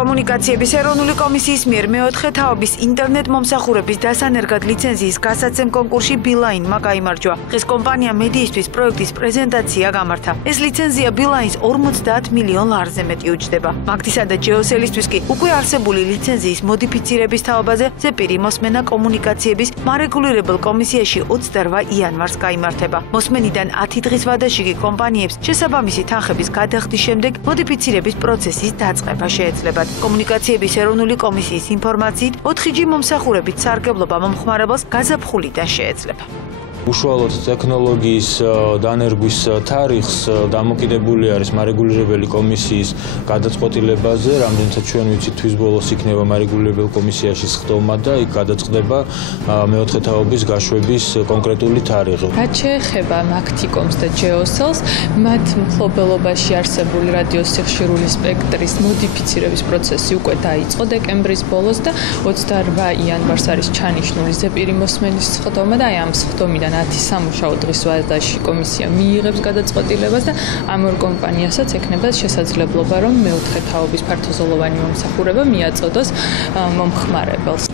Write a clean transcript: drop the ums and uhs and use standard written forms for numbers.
კომუნიკაციების ეროვნული კომისიის მიერ მეოთხე თაობის ინტერნეტ მომსახურების დასანერგად ლიცენზიის გასაცემ კონკურსში Beeline-მა გაიმარჯვა. დღეს კომპანია მედიისთვის პროექტის პრეზენტაცია გამართა. ეს ლიცენზია Beeline-ს 50 მილიონ ლარზე მეტი უჯდება. მაგდისა და Geosel-ისთვის კი უკვე არსებული ლიცენზიის მოდიფიცირების თაობაზე ზეპირი მოსმენა კომუნიკაციების მარეგულირებელ კომისიაში 28 იანვარს გაიმართება. მოსმენიდან 10 დღის ვადაში კი კომპანიებს შესაბამისი თანხების გადახდის შემდეგ მოდიფიცირების პროცესის დაწყება შეეძლებათ. კომუნიკაციების ეროვნული კომისიის ინფორმაციით 4G მომსახურებით სარგებლობა მომხმარებელს გაზაფხულიდან შეეძლება. უშუალოდ ტექნოლოგიის დანერგვის თარიღს დამოკიდებული არის მარეგულირებელი კომისიის გადაწყვეტილებაზე, რამდენიცაც ჩვენ ვიცით თვის ბოლოს იქნება მარეგულირებელ კომისიაში სხდომა და იქ გადაწყდება მეოთხე თაობის გაშვების კონკრეტული თარიღი. რაც შეეხება Macticom-ს და Geosel-ს, მათ მფლობელობაში არსებული რადიოს სიხშირული სპექტრის მოდიფიცირების პროცესი უკვე დაიწყო დეკემბრის ბოლოს და 28 იანვარს არის ჩანიშნული ზეპირი მოსმენის სხდომა და ამ სხდომიდან 10 სამუშაო დღის ვადაში კომისია მიიღებს გადაწყვეტილებას და ამ ორ კომპანიასაც ექნება შესაძლებლობა, რომ მეოთხე თაობის ფართოზოლოვანი მომსახურება მიაწოდოს მომხმარებელს.